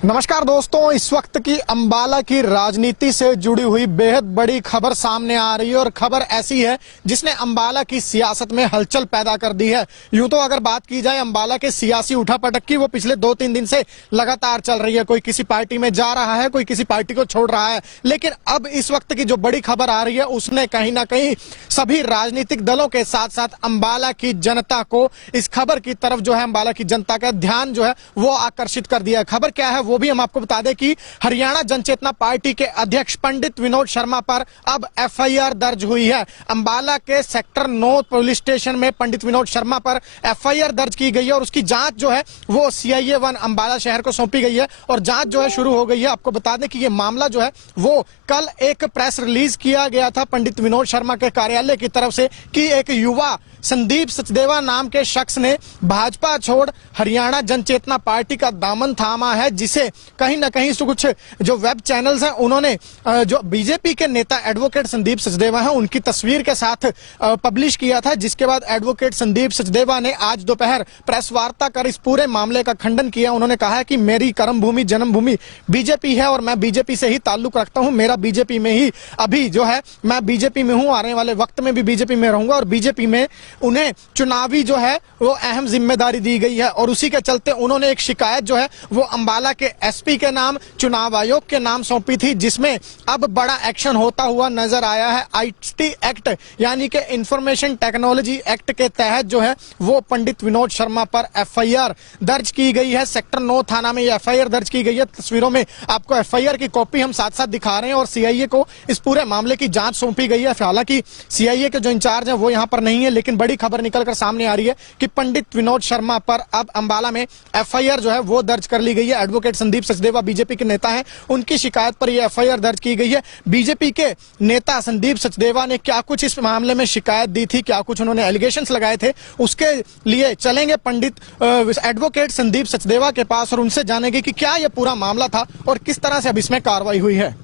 नमस्कार दोस्तों, इस वक्त की अंबाला की राजनीति से जुड़ी हुई बेहद बड़ी खबर सामने आ रही है और खबर ऐसी है जिसने अंबाला की सियासत में हलचल पैदा कर दी है। यूं तो अगर बात की जाए अंबाला के सियासी उठापटक की, वो पिछले 2-3 दिन से लगातार चल रही है। कोई किसी पार्टी में जा रहा है, कोई किसी पार्टी को छोड़ रहा है, लेकिन अब इस वक्त की जो बड़ी खबर आ रही है उसने कहीं ना कहीं सभी राजनीतिक दलों के साथ साथ अंबाला की जनता को इस खबर की तरफ जो है, अंबाला की जनता का ध्यान जो है वो आकर्षित कर दिया। खबर क्या है वो भी हम आपको बता दें कि हरियाणा जनचेतना पार्टी के अध्यक्ष पंडित विनोद शर्मा पर अब एफआईआर दर्ज हुई है। अंबाला के सेक्टर 9 पुलिस स्टेशन में पंडित विनोद शर्मा पर एफआईआर दर्ज की गई है और उसकी जांच जो है वो सीआईए 1 अंबाला शहर को सौंपी गई है और जांच जो है शुरू हो गई है। आपको बता दें कि ये मामला जो है वो कल एक प्रेस रिलीज किया गया था पंडित विनोद शर्मा के कार्यालय की तरफ से कि एक युवा संदीप सचदेवा नाम के शख्स ने भाजपा छोड़ हरियाणा जनचेतना पार्टी का दामन थामा है, जिसे कहीं ना कहीं कुछ जो वेब चैनल्स हैं उन्होंने जो बीजेपी के नेता एडवोकेट संदीप सचदेवा हैं उनकी तस्वीर के साथ पब्लिश किया था, जिसके बाद एडवोकेट संदीप सचदेवा ने आज दोपहर प्रेस वार्ता कर इस पूरे मामले का खंडन किया। उन्होंने कहा है कि मेरी कर्मभूमि जन्मभूमि बीजेपी है और मैं बीजेपी से ही ताल्लुक रखता हूं, मेरा बीजेपी में ही अभी जो है मैं बीजेपी में हूं, आने वाले वक्त में भी बीजेपी में रहूंगा और बीजेपी में उन्हें चुनावी जो है वो अहम जिम्मेदारी दी गई है और उसी के चलते उन्होंने एक शिकायत जो है वो अंबाला के एसपी के नाम, चुनाव आयोग के नाम सौंपी थी, जिसमें अब बड़ा एक्शन होता हुआ नजर आया है। आईटी एक्ट यानी कि इंफॉर्मेशन टेक्नोलॉजी एक्ट के तहत जो है वो पंडित विनोद शर्मा पर एफआईआर दर्ज की गई है। सेक्टर 9 थाना में ये एफआईआर दर्ज की गई है। तस्वीरों में आपको एफआईआर की कॉपी हम साथ साथ दिखा रहे हैं और सीआईए को इस पूरे मामले की जांच सौंपी गई है। हालांकि सीआईए के जो इंचार्ज है वो यहाँ पर नहीं है, लेकिन बड़ी खबर निकलकर सामने आ रही है कि पंडित विनोद शर्मा पर अब अंबाला में एफआईआर जो है वो दर्ज कर ली गई है। एडवोकेट संदीप सचदेवा बीजेपी के नेता हैं, उनकी शिकायत पर यह एफआईआर दर्ज की गई है। बीजेपी के नेता संदीप सचदेवा ने क्या कुछ इस मामले में शिकायत दी थी, क्या कुछ उन्होंने एलिगेशंस लगाए थे, उसके लिए चलेंगे पंडित एडवोकेट संदीप सचदेवा के पास और उनसे जानेंगे कि क्या यह पूरा मामला था और किस तरह से अब इसमें कार्रवाई हुई है।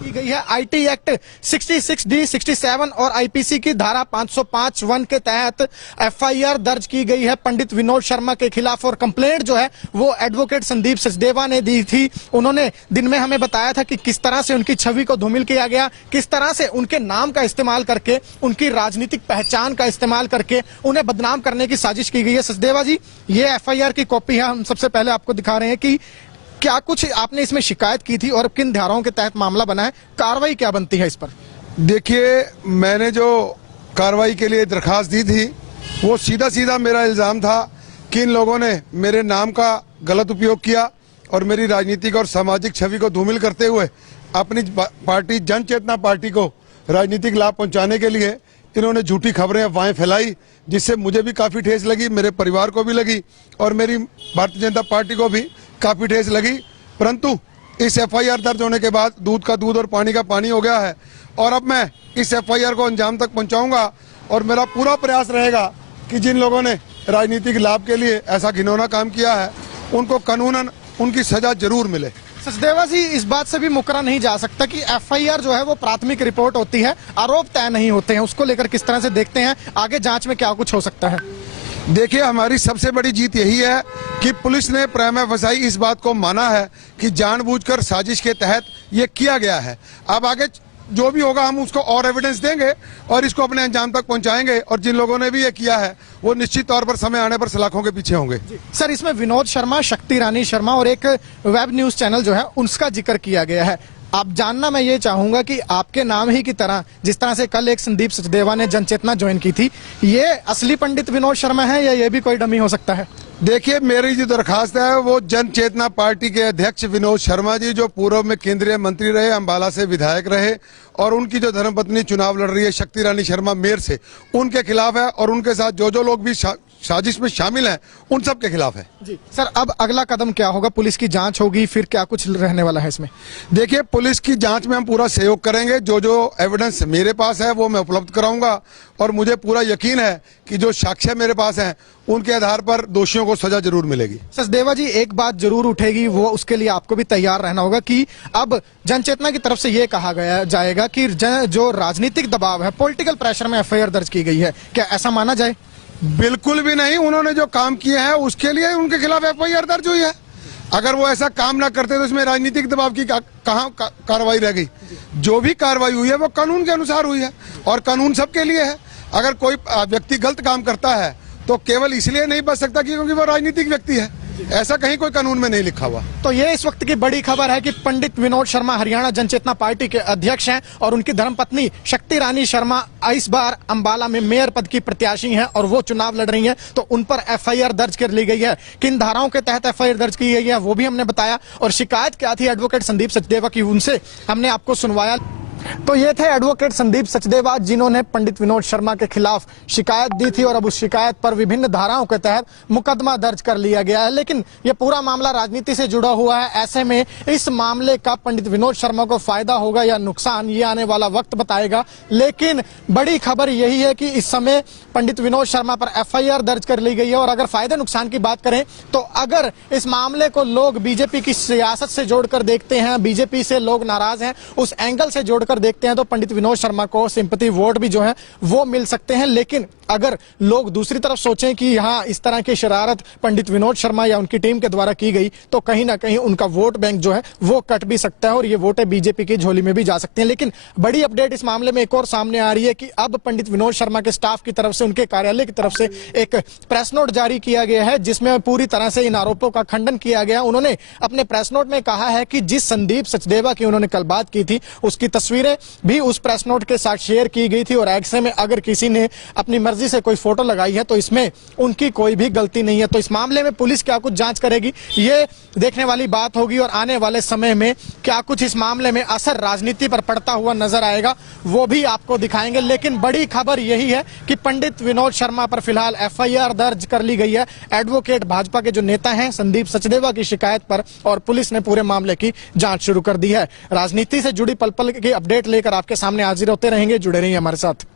की गई है आईटी एक्ट 66D 67 और आईपीसी की धारा 505(1) के तहत एफआईआर दर्ज की गई है पंडित विनोद शर्मा के खिलाफ और कंप्लेंट जो है वो एडवोकेट संदीप सचदेवा ने दी थी। उन्होंने दिन में हमें बताया था कि किस तरह से उनकी छवि को धूमिल किया गया, किस तरह से उनके नाम का इस्तेमाल करके, उनकी राजनीतिक पहचान का इस्तेमाल करके उन्हें बदनाम करने की साजिश की गई है। सचदेवा जी, ये एफआईआर की कॉपी है, हम सबसे पहले आपको दिखा रहे हैं कि क्या कुछ आपने इसमें शिकायत की थी और किन धाराओं के तहत मामला बना है, कार्रवाई क्या बनती है इस पर? देखिए, मैंने जो कार्रवाई के लिए दरखास्त दी थी वो सीधा सीधा मेरा इल्जाम था कि इन लोगों ने मेरे नाम का गलत उपयोग किया और मेरी राजनीतिक और सामाजिक छवि को धूमिल करते हुए अपनी पार्टी जनचेतना पार्टी को राजनीतिक लाभ पहुंचाने के लिए इन्होंने झूठी खबरें, अफवाहें फैलाई, जिससे मुझे भी काफी ठेस लगी, मेरे परिवार को भी लगी और मेरी भारतीय जनता पार्टी को भी काफी ठेस लगी। परंतु इस एफआईआर दर्ज होने के बाद दूध का दूध और पानी का पानी हो गया है और अब मैं इस एफआईआर को अंजाम तक पहुंचाऊंगा और मेरा पूरा प्रयास रहेगा कि जिन लोगों ने राजनीतिक लाभ के लिए ऐसा घिनौना काम किया है उनको कानूनन उनकी सजा जरूर मिले। सचदेवा जी, इस बात से भी मुकरा नहीं जा सकता कि एफआईआर जो है वो प्राथमिक रिपोर्ट होती है, आरोप तय नहीं होते हैं, उसको लेकर किस तरह से देखते हैं, आगे जांच में क्या कुछ हो सकता है? देखिए, हमारी सबसे बड़ी जीत यही है कि पुलिस ने प्रेमा फसाई इस बात को माना है कि जानबूझकर साजिश के तहत ये किया गया है। अब आगे जो भी होगा हम उसको और एविडेंस देंगे और इसको अपने अंजाम तक पहुंचाएंगे और जिन लोगों ने भी ये किया है वो निश्चित तौर पर समय आने पर सलाखों के पीछे होंगे। सर, इसमें विनोद शर्मा, शक्ति रानी शर्मा और एक वेब न्यूज चैनल जो है उसका जिक्र किया गया है। आप जानना मैं ये चाहूंगा कि आपके नाम ही की तरह जिस तरह से कल एक संदीप सचदेवा ने जनचेतना ज्वाइन की थी, ये असली पंडित विनोद शर्मा है या ये भी कोई डमी हो सकता है? देखिए, मेरी जो दरखास्त है वो जनचेतना पार्टी के अध्यक्ष विनोद शर्मा जी, जो पूर्व में केंद्रीय मंत्री रहे, अंबाला से विधायक रहे और उनकी जो धर्मपत्नी चुनाव लड़ रही है शक्ति रानी शर्मा मेयर से, उनके खिलाफ है और उनके साथ जो लोग भी साजिश में शामिल हैं उन सब के खिलाफ है। जी सर, अब अगला कदम क्या होगा? पुलिस की जांच होगी, फिर क्या कुछ रहने वाला है इसमें? देखिए, पुलिस की जांच में हम पूरा सहयोग करेंगे, जो एविडेंस मेरे पास है वो मैं उपलब्ध कराऊंगा और मुझे पूरा यकीन है कि जो साक्ष्य मेरे पास हैं उनके आधार पर दोषियों को सजा जरूर मिलेगी। सचदेवा जी, एक बात जरूर उठेगी, वो उसके लिए आपको भी तैयार रहना होगा कि अब जनचेतना की तरफ से ये कहा गया जाएगा कि जो राजनीतिक दबाव है, पॉलिटिकल प्रेशर में एफआईआर दर्ज की गई है, क्या ऐसा माना जाए? बिल्कुल भी नहीं। उन्होंने जो काम किए हैं उसके लिए उनके खिलाफ एफआईआर दर्ज हुई है। अगर वो ऐसा काम ना करते तो इसमें राजनीतिक दबाव की कहाँ कार्रवाई रह गई। जो भी कार्रवाई हुई है वो कानून के अनुसार हुई है और कानून सबके लिए है। अगर कोई व्यक्ति गलत काम करता है तो केवल इसलिए नहीं बच सकता क्योंकि वो राजनीतिक व्यक्ति है, ऐसा कहीं कोई कानून में नहीं लिखा हुआ। तो ये इस वक्त की बड़ी खबर है कि पंडित विनोद शर्मा हरियाणा जनचेतना पार्टी के अध्यक्ष हैं और उनकी धर्मपत्नी शक्ति रानी शर्मा इस बार अंबाला में मेयर पद की प्रत्याशी हैं और वो चुनाव लड़ रही हैं। तो उन पर एफआईआर दर्ज कर ली गई है। किन धाराओं के तहत एफआईआर दर्ज की गई है वो भी हमने बताया और शिकायत क्या थी एडवोकेट संदीप सचदेवा की, उनसे हमने आपको सुनवाया। तो ये थे एडवोकेट संदीप सचदेवा जिन्होंने पंडित विनोद शर्मा के खिलाफ शिकायत दी थी और अब उस शिकायत पर विभिन्न धाराओं के तहत मुकदमा दर्ज कर लिया गया है। लेकिन ये पूरा मामला राजनीति से जुड़ा हुआ है, ऐसे में इस मामले का पंडित विनोद शर्मा को फायदा होगा या नुकसान, ये आने वाला वक्त बताएगा। लेकिन बड़ी खबर यही है कि इस समय पंडित विनोद शर्मा पर एफआईआर दर्ज कर ली गई है। और अगर फायदे नुकसान की बात करें तो अगर इस मामले को लोग बीजेपी की सियासत से जोड़कर देखते हैं, बीजेपी से लोग नाराज हैं, उस एंगल से जोड़कर देखते हैं तो पंडित विनोद शर्मा को सिंपैथी वोट भी जो है वो मिल सकते हैं। लेकिन अगर लोग दूसरी तरफ सोचें कि यहाँ इस तरह की शरारत पंडित विनोद शर्मा या उनकी टीम के द्वारा की गई तो कहीं ना कहीं उनका वोट बैंक जो है वो कट भी सकता है और ये वोटें बीजेपी की झोली में भी जा सकती हैं। लेकिन बड़ी अपडेट इस मामले में एक और सामने आ रही है कि अब पंडित विनोद शर्मा के स्टाफ की तरफ से, उनके कार्यालय की तरफ से एक प्रेस नोट जारी किया गया है जिसमें पूरी तरह से इन आरोपों का खंडन किया गया। उन्होंने अपने प्रेस नोट में कहा है कि जिस संदीप सचदेवा की उन्होंने कल बात की थी उसकी तस्वीरें भी उस प्रेस नोट के साथ शेयर की गई थी और ऐसे में अगर किसी ने अपनी मर्जी से कोई फोटो लगाई है तो इसमें उनकी कोई भी गलती नहीं है। तो इस मामले में पुलिस क्या कुछ जांच करेगी ये देखने वाली बात होगी और आने वाले समय में क्या कुछ इस मामले में असर राजनीति पर पड़ता हुआ नजर आएगा वो भी आपको दिखाएंगे। लेकिन बड़ी खबर यही है कि पंडित विनोद शर्मा पर फिलहाल एफआईआर दर्ज कर ली गई है एडवोकेट भाजपा के जो नेता हैं संदीप सचदेवा की शिकायत पर और पुलिस ने पूरे मामले की जांच शुरू कर दी है। राजनीति से जुड़ी पल पल की अपडेट लेकर आपके सामने हाजिर होते रहेंगे, जुड़े रहिए हमारे साथ।